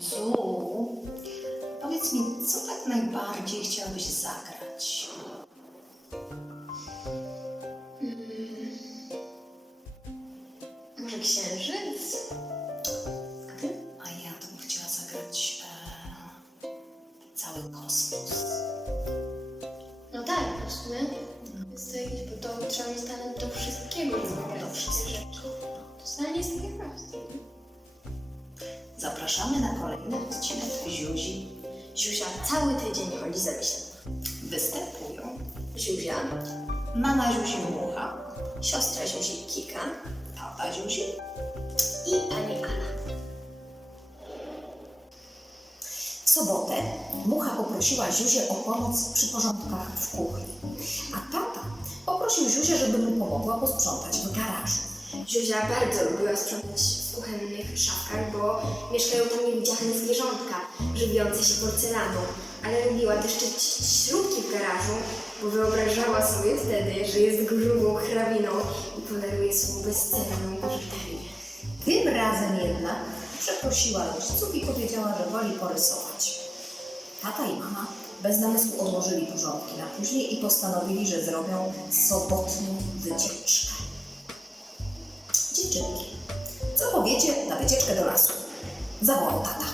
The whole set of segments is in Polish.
Zu, powiedz mi, co tak najbardziej chciałabyś zagrać? Może księżyc? A ty? A ja to bym chciała zagrać e, cały kosmos. No tak, w sumie. Jest to jakieś, bo to trzeba mieć talent do wszystkiego. Do wszystkiego. To wcale nie jest takie proste. Zapraszamy na kolejny odcinek Ziuzi. Ziuzia cały tydzień chodzi za misiem. Występują Ziuzia, mama Ziuzi Mucha, siostra Ziuzi Kika tata Ziuzi i pani Ala. W sobotę Mucha poprosiła Ziuzię o pomoc przy porządkach w kuchni, a tata poprosił Ziuzię, żeby mu pomogła posprzątać w garażu. Zuzia bardzo lubiła sprzątać kuchennych szafkach, bo mieszkają tam niewidzialne zwierzątka żywiące się porcelaną. Ale lubiła też czyścić śrubki w garażu, bo wyobrażała sobie wtedy, że jest grubą hrabiną i podaruje swą bezcenną biżuterię. Tym razem jednak przeprosiła rodziców i powiedziała, że woli porysować. Tata i mama bez namysłu odłożyli porządki na później i postanowili, że zrobią sobotnią wycieczkę. Dziewczynki, co powiecie na wycieczkę do lasu? Zawołał tata.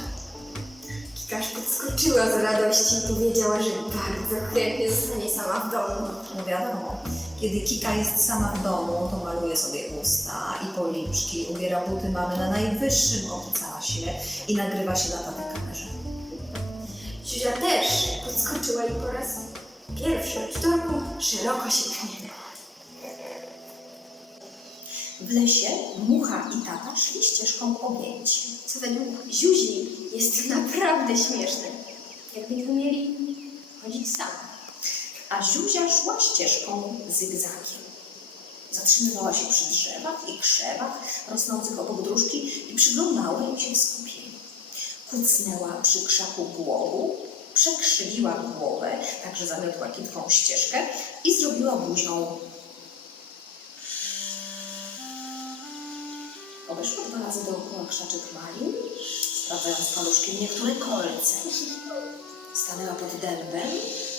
Kika aż podskoczyła z radości i powiedziała, że bardzo chętnie zostanie sama w domu. No wiadomo, kiedy Kika jest sama w domu, to maluje sobie usta i policzki, ubiera buty mamy na najwyższym obcasie i nagrywa się na tatę kamerze. Zuzia też podskoczyła i po raz pierwszy domu szeroko się uśmiechnęła. W lesie Mucha i tata szli ścieżką objęci. co według Ziuzi jest naprawdę śmieszne. Jakby tu mieli chodzić sami. A Zuzia szła ścieżką zygzakiem. Zatrzymywała się przy drzewach i krzewach rosnących obok dróżki i przyglądała im się w skupieniu. Kucnęła przy krzaku głową, przekrzywiła głowę, tak że zamiotła kitką ścieżkę i zrobiła buzią. Obeszła dwa razy dookoła krzaczek malin, sprawdzając paluszkiem niektóre kolce. Stanęła pod dębem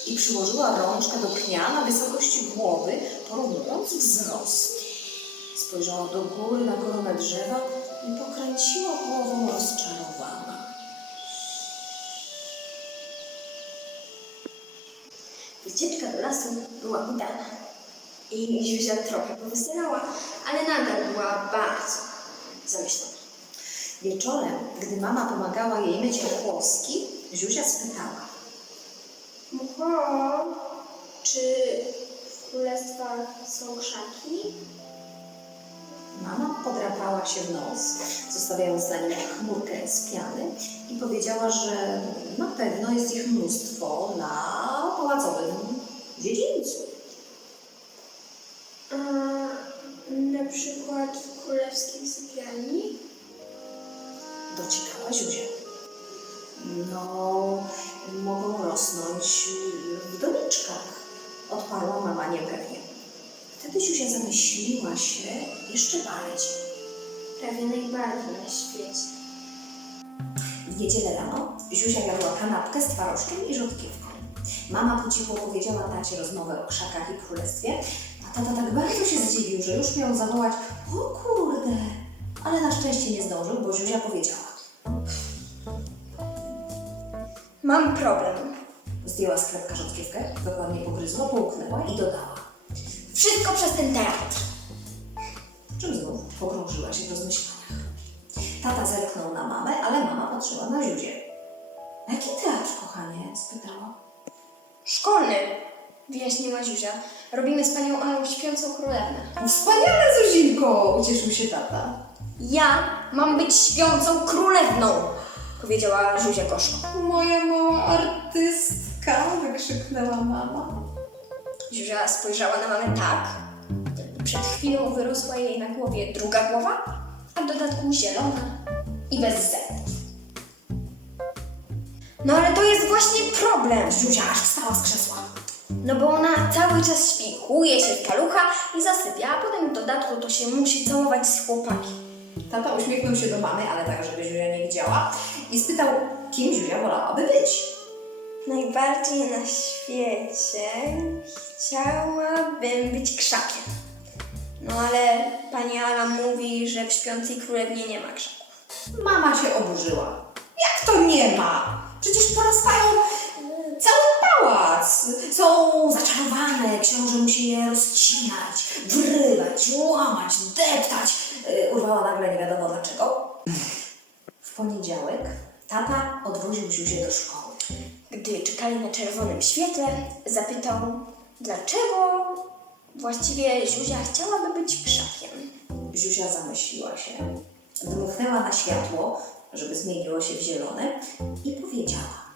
i przyłożyła rączkę do pnia na wysokości głowy, porównując wzrost. Spojrzała do góry na koronę drzewa i pokręciła głową rozczarowana. Wycieczka do lasu była udana. I Zuzia trochę powysyrała, ale nadal była bardzo zamyślona. Wieczorem, gdy mama pomagała jej myć włoski, Zuzia spytała. Mucho, czy w królestwach są krzaki? Mama podrapała się w nos, zostawiając za nim chmurkę z piany i powiedziała, że na pewno jest ich mnóstwo na pałacowym dziedzińcu. Na przykład w królewskiej sypialni? Dociekała Zuzia. No, mogą rosnąć w doniczkach, odparła mama niepewnie. Wtedy Zuzia zamyśliła się jeszcze bardziej. Prawie najbardziej na świecie. W niedzielę rano Zuzia jadła kanapkę z twarożkiem i rzodkiewką. Mama po cichu opowiedziała tacie rozmowę o krzakach i królestwie, a tata tak bardzo się zdziwił, że już miał zawołać o kurde, ale na szczęście nie zdążył, bo Zuzia powiedziała. Mam problem. Zdjęła z rzodkiewkę, dokładnie pogryzła, połknęła i dodała. Wszystko przez ten teatr. czym znów pogrążyła się w rozmyślaniach. Tata zerknął na mamę, ale mama patrzyła na Zuzię. A jaki teatr, kochanie? spytała. Szkolny, wyjaśniła Zuzia. Robimy z panią Alą śpiącą królewną. No wspaniale, Zuzinko! ucieszył się tata. Ja mam być śpiącą królewną, powiedziała Zuzia gorzko. Moja mała artystka! wykrzyknęła mama. Zuzia spojrzała na mamę tak. i Przed chwilą wyrosła jej na głowie druga głowa, a w dodatku zielona i bez zębów. No ale to jest właśnie problem. Zuzia aż wstała z krzesła. No bo ona cały czas śpi, kłuje się w palucha i zasypia, a potem w dodatku to się musi całować z chłopaki. Tata uśmiechnął się do mamy, ale tak, żeby Zuzia nie widziała i spytał, kim Zuzia wolałaby być. Najbardziej na świecie chciałabym być krzakiem. No ale pani Ala mówi, że w Śpiącej Królewnie nie ma krzaków. Mama się oburzyła. Jak to nie ma? Przecież cały pałac. Są zaczarowane, książę musi je rozcinać, wrywać, łamać, deptać. E, Urwała nagle nie wiadomo dlaczego. W poniedziałek tata odwoził Zuzię do szkoły. Gdy czekali na czerwonym świetle, zapytał, dlaczego właściwie Zuzia chciałaby być krzakiem. Zuzia zamyśliła się, dmuchnęła na światło, żeby zmieniło się w zielone i powiedziała.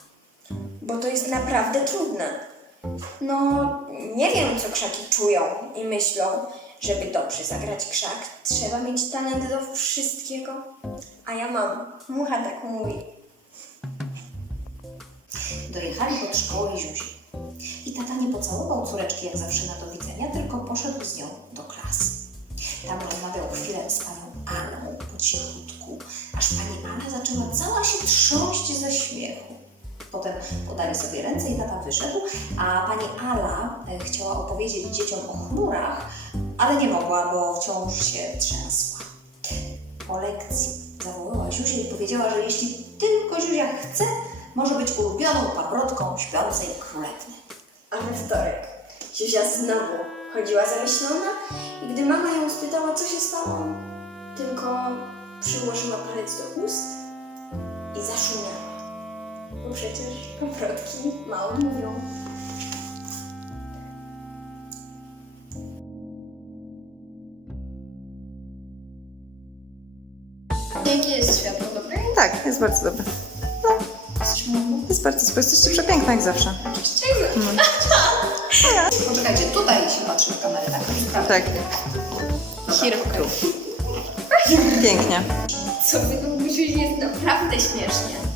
Bo to jest naprawdę trudne. No, nie wiem, co krzaki czują i myślą. Żeby dobrze zagrać krzak, trzeba mieć talent do wszystkiego. A ja mam. Mucha tak mówi. Dojechali pod szkołę Zuzi. I tata nie pocałował córeczki jak zawsze na do widzenia, tylko poszedł z nią do klasy. Tam rozmawiał chwilę z panią Alą po cichutku, aż pani Ala zaczęła cała się trząść ze śmiechu. Potem podali sobie ręce i tata wyszedł, a pani Ala e, chciała opowiedzieć dzieciom o chmurach, ale nie mogła, bo wciąż się trzęsła. Po lekcji zawołała Zuzię i powiedziała, że jeśli tylko Zuzia chce, może być ulubioną paprotką śpiącej królewny. A we wtorek Zuzia znowu chodziła zamyślona i gdy mama ją spytała, co się stało, tylko przyłożyła palec do ust i zaszumiała. Bo przecież paprotki mało mówią. Jakie jest światło dobre? Tak, jest bardzo dobre. No, jest bardzo super. Jesteście przepiękna jak zawsze. Poczekajcie, tutaj się patrzy na kamerę, tak? Tak. Hirku. Pięknie. Co wy tu musisz jest naprawdę śmiesznie.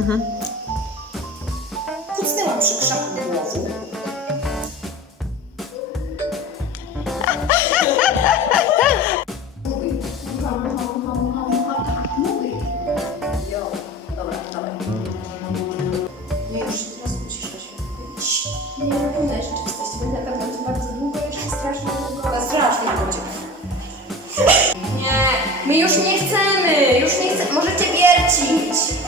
Mhm. Kucnęła przy krzaku głową. Nie, my już nie chcemy, już nie chcemy, możecie wiercić.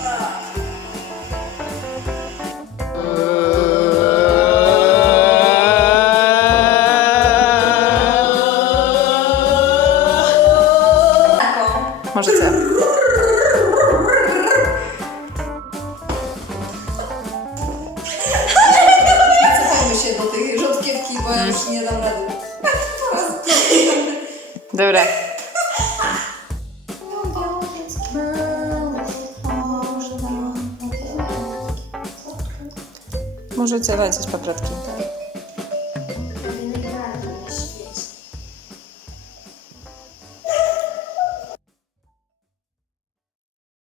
Cofajmy się do tej rzodkiewki, bo ja już nie dam rady. Dobra. Możecie lecieć paprotki.